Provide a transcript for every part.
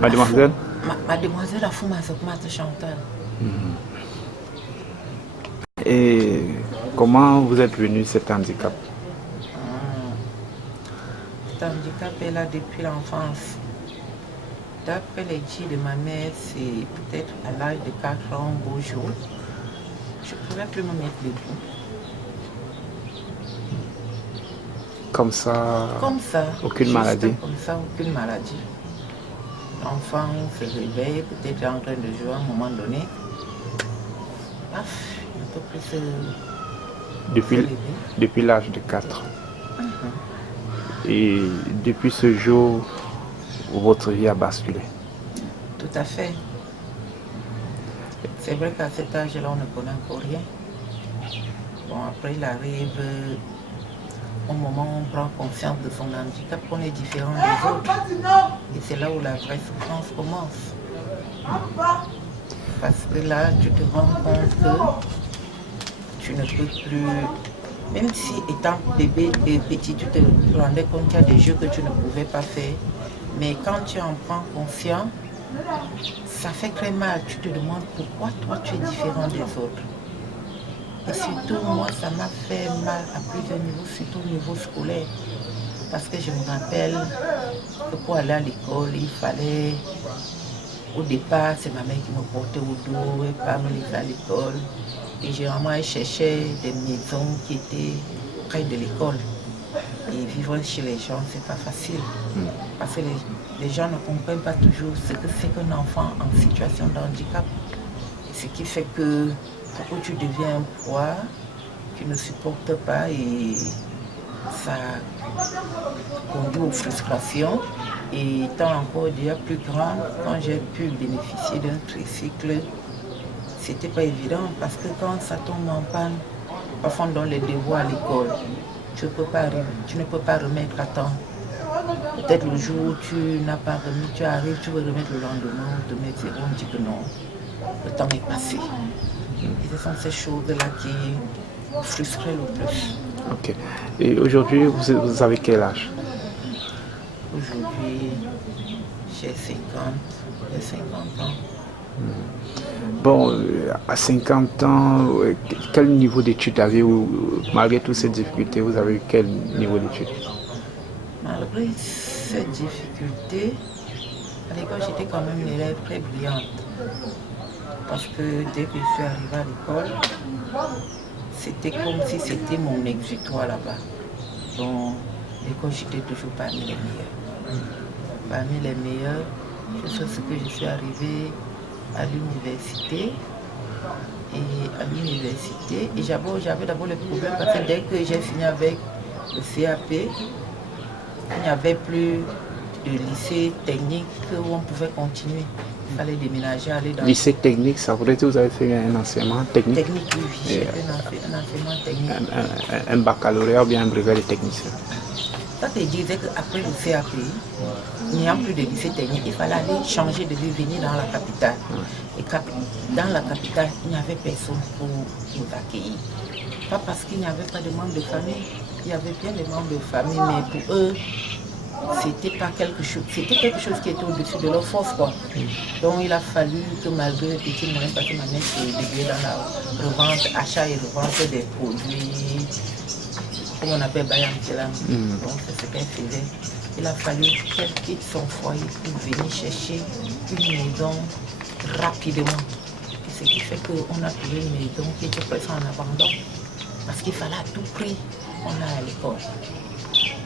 Mademoiselle? Mademoiselle a fumé Chantal. Et comment vous êtes venu cet handicap? Cet handicap est là depuis l'enfance. D'après les dires de ma mère, c'est peut-être à l'âge de 4 ans, un beau jour, je ne pouvais plus me mettre debout. Comme ça? Comme ça. Aucune maladie? Comme ça, aucune maladie. L'enfant se réveille, peut-être en train de jouer à un moment donné. Paf, un peu plus se depuis l'âge de 4. Et depuis ce jour, votre vie a basculé. Tout à fait. C'est vrai qu'à cet âge-là, on ne connaît encore rien. Bon, après, il arrive au moment où on prend conscience de son handicap, qu'on est différent des autres. Et c'est là où la vraie souffrance commence. Parce que là, tu te rends compte que tu ne peux plus... Même si étant bébé et petit, tu te rendais compte qu'il y a des jeux que tu ne pouvais pas faire. Mais quand tu en prends conscience, ça fait très mal. Tu te demandes pourquoi toi tu es différent des autres. Et surtout, moi, ça m'a fait mal à plusieurs niveaux, surtout au niveau scolaire. Parce que je me rappelle que pour aller à l'école, il fallait... Au départ, c'est ma mère qui me portait au dos et pas me laisser à l'école. Et généralement, elle cherchait des maisons qui étaient près de l'école. Et vivre chez les gens, c'est pas facile. Parce que les gens ne comprennent pas toujours ce que c'est qu'un enfant en situation de handicap. Et ce qui fait que pourquoi tu deviens un poids, tu ne supportes pas et ça conduit aux frustrations. Et étant encore déjà plus grand, quand j'ai pu bénéficier d'un tricycle, c'était pas évident parce que quand ça tombe en panne, parfois on donne les devoirs à l'école, tu ne peux pas remettre à temps. Peut-être le jour où tu n'as pas remis, tu arrives, tu veux remettre le lendemain, on te met zéro, on dit que non, le temps est passé. Et ce sont ces choses-là qui frustraient le plus. Ok. Et aujourd'hui, vous avez quel âge? Aujourd'hui, j'ai 50 ans. Bon, à 50 ans, quel niveau d'études avez-vous? Malgré toutes ces difficultés, vous avez eu quel niveau d'études? Malgré ces difficultés, à l'école, j'étais quand même une élève très brillante. Parce que dès que je suis arrivée à l'école, c'était comme si c'était mon exutoire là-bas. Donc, l'école, j'étais toujours parmi les meilleurs. Parmi les meilleurs, jusqu'à ce que je suis arrivée à l'université. Et à l'université, et j'avais d'abord le problème parce que dès que j'ai fini avec le CAP, il n'y avait plus de lycée technique où on pouvait continuer. Il fallait déménager, aller dans... Lycée technique, ça voudrait dire que vous avez fait un enseignement technique? Technique, oui, j'ai fait un enseignement technique. Un baccalauréat ou bien un brevet de technicien? Ça te disait qu'après le CAP, n'ayant plus de lycée technique, il fallait aller changer de vie, venir dans la capitale. Et dans la capitale, il n'y avait personne pour nous accueillir. Pas parce qu'il n'y avait pas de membres de famille, il y avait bien des membres de famille, mais pour eux, c'était pas quelque chose, c'était quelque chose qui était au-dessus de leur force, quoi. Donc il a fallu que malgré les petits moyens, parce que ma mère se débrouillait dans la revente, achat et revente des produits, comme on appelle Bayam-Tilam. Donc c'est ce qu'elle faisait. Il a fallu qu'elle quitte son foyer pour venir chercher une maison rapidement. Et ce qui fait qu'on a trouvé une maison qui était presque en abandon. Parce qu'il fallait à tout prix qu'on aille à l'école.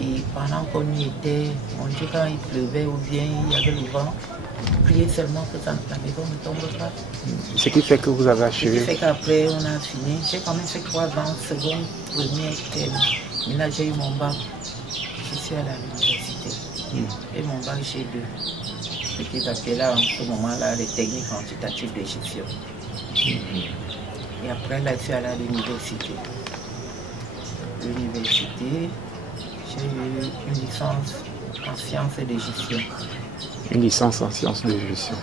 Et pendant qu'on y était, mon Dieu, quand il pleuvait ou bien il y avait le vent, prier seulement que la maison ne tombe pas. Ce qui fait que vous avez achevé. Ce qui fait qu'après, on a fini. J'ai quand même fait 3 ans, seconde, première, terme. Maintenant, j'ai eu mon bac. Je suis allée à l'université. Et mon bac chez 2. Ce qu'ils appelaient en ce moment-là les techniques quantitatives de gestion. Et après, là, je suis allée à l'université. L'université, j'ai eu une licence en sciences de gestion. Une licence en sciences de gestion.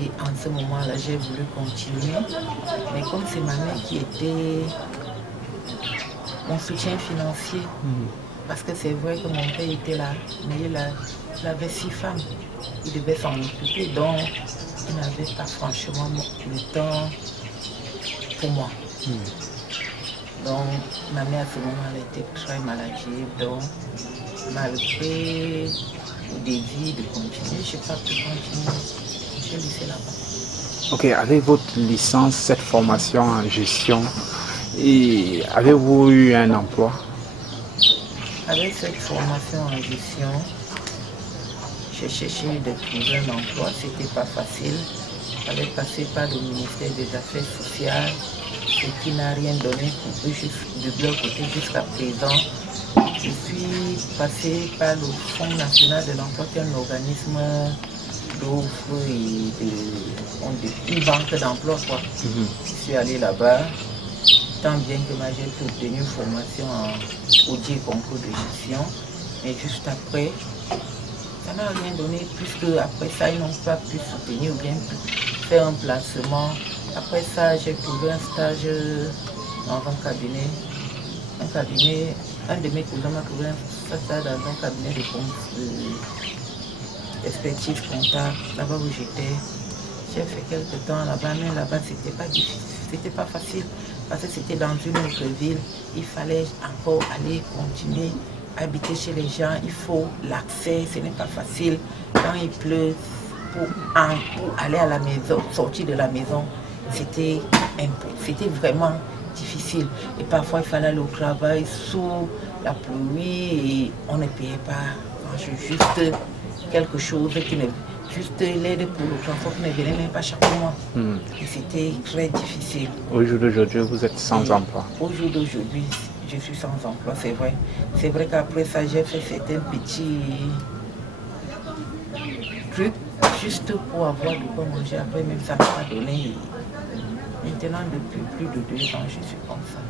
Et en ce moment-là, j'ai voulu continuer. Mais comme c'est ma mère qui était mon soutien financier, parce que c'est vrai que mon père était là, mais il avait 6 femmes. il devait s'en occuper, donc il n'avait pas franchement le temps pour moi. Donc ma mère à ce moment elle était très maladive, donc malgré le désir de continuer, je n'ai pas pu continuer. J'ai laissé là-bas. Ok, avec votre licence, cette formation en gestion, et avez-vous eu un emploi? Avec cette formation en gestion, j'ai cherché de trouver un emploi, c'était pas facile. Il fallait passer par le ministère des Affaires sociales, ce qui n'a rien donné pour eux de leur côté jusqu'à présent. Je suis passée par le Fonds national de l'emploi, qui est un organisme d'offres et une banque d'emploi. Je suis allée là-bas, tant bien que moi j'ai obtenu une formation en audit et concours de gestion, mais juste après, ça n'a rien donné, puisque après ça, ils n'ont pas pu soutenir ou bien faire un placement. Après ça, j'ai trouvé un stage dans un cabinet. Un de mes cousins m'a trouvé un stage dans un cabinet d'expertise comptable, là-bas où j'étais. J'ai fait quelques temps là-bas, mais là-bas, c'était pas difficile, c'était pas facile, parce que c'était dans une autre ville. Il fallait encore aller continuer habiter chez les gens, il faut l'accès, ce n'est pas facile. Quand il pleut, pour aller à la maison, sortir de la maison, c'était vraiment difficile. Et parfois, il fallait aller au travail sous la pluie et on ne payait pas juste quelque chose qui ne... Juste l'aide pour le transport qui ne venait même pas chaque mois. Et c'était très difficile. Au jour d'aujourd'hui, vous êtes sans emploi? Au jour d'aujourd'hui, je suis sans emploi, c'est vrai. C'est vrai qu'après ça, j'ai fait certains petits trucs juste pour avoir de quoi manger. Après, même ça ne m'a pas donné. Maintenant, depuis plus de 2 ans, je suis comme ça.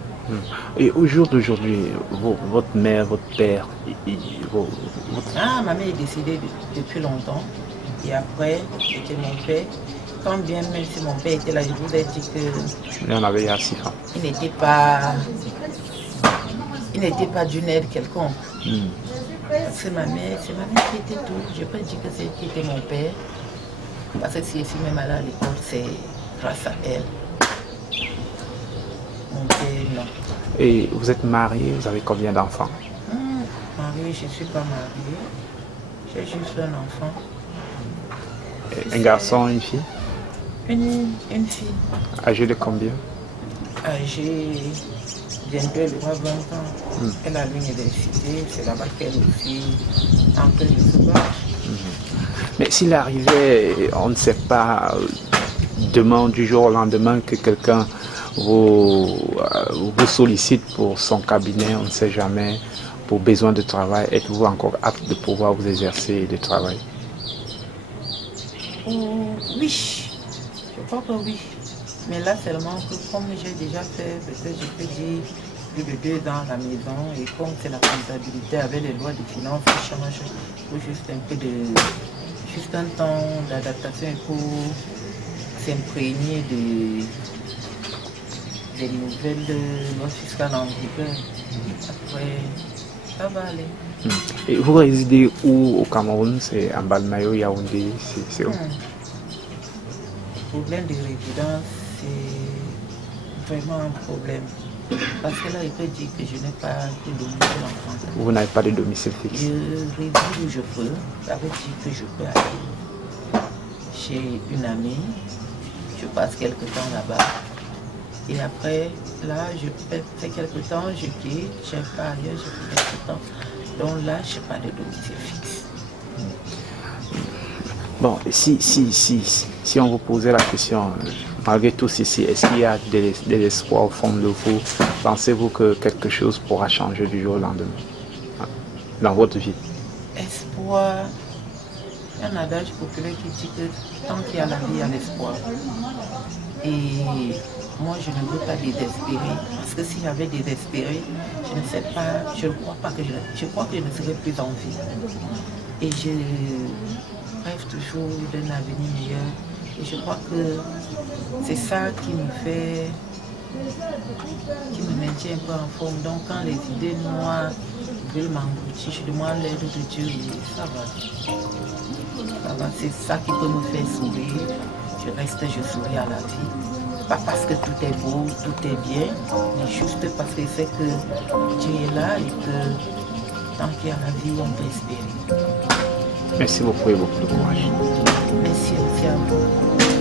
Et au jour d'aujourd'hui, votre mère, votre père, ma mère est décédée depuis longtemps. Et après, c'était mon père. Quand bien même si mon père était là, je vous ai dit que... Il en avait à 6 ans. Il n'était pas d'une aide quelconque. C'est ma mère qui était tout. Je peux dire que c'est elle qui était mon père. Parce que si je suis même allée à l'école, c'est grâce à elle. Mon père, non. Et vous êtes marié, vous avez combien d'enfants? Mariée, je ne suis pas mariée. J'ai juste un enfant. Un garçon, une fille? Une fille. Âgée de combien? Âgée, bientôt elle aura 20 ans. Elle est à l'université, c'est là-bas qu'elle aussi en train de se battre. Mais s'il arrivait, on ne sait pas, demain, du jour au lendemain, que quelqu'un vous sollicite pour son cabinet, on ne sait jamais, pour besoin de travail, êtes-vous encore apte de pouvoir vous exercer le travail? Oui, je crois que oui. Mais là seulement que comme j'ai déjà fait, peut-être je peux dire plus de 2 ans à la maison, et comme c'est la comptabilité avec les lois de finances qui changent, il faut juste un temps d'adaptation pour s'imprégner des nouvelles lois fiscales en vigueur. Après, ça va aller. Et vous résidez où au Cameroun? C'est en Balmayo, Yaoundé, c'est où? Le problème de résidence, c'est vraiment un problème. Parce que là, il peut dire que je n'ai pas de domicile en France. Vous n'avez pas de domicile fixe? Je réside où je peux. Ça veut dire que je peux aller chez une amie. Je passe quelque temps là-bas. Et après, là, je fais quelque temps, je quitte, je vais pas ailleurs, je fais quelque temps. Donc là, je n'ai pas de domicile fixe. Bon, si on vous posait la question, malgré tout ceci, est-ce qu'il y a de l'espoir au fond de vous? Pensez-vous que quelque chose pourra changer du jour au lendemain dans votre vie? Espoir, il y a un adage populaire qui dit que tant qu'il y a la vie, il y a l'espoir. Et moi, je ne veux pas désespérer, parce que si j'avais désespéré, je ne sais pas, je ne crois pas que je crois que je ne serais plus en vie. Et je rêve toujours d'un avenir meilleur. Et je crois que c'est ça qui me maintient un peu en forme. Donc quand les idées noires je m'engloutis, je demande l'aide de Dieu et ça va. Ça va, c'est ça qui peut me faire sourire. Je reste, je souris à la vie. Pas parce que tout est beau, tout est bien, mais juste parce que c'est que Dieu est là et que tant qu'il y a la vie, on peut espérer. Merci beaucoup et beaucoup de courage. Merci aussi à vous.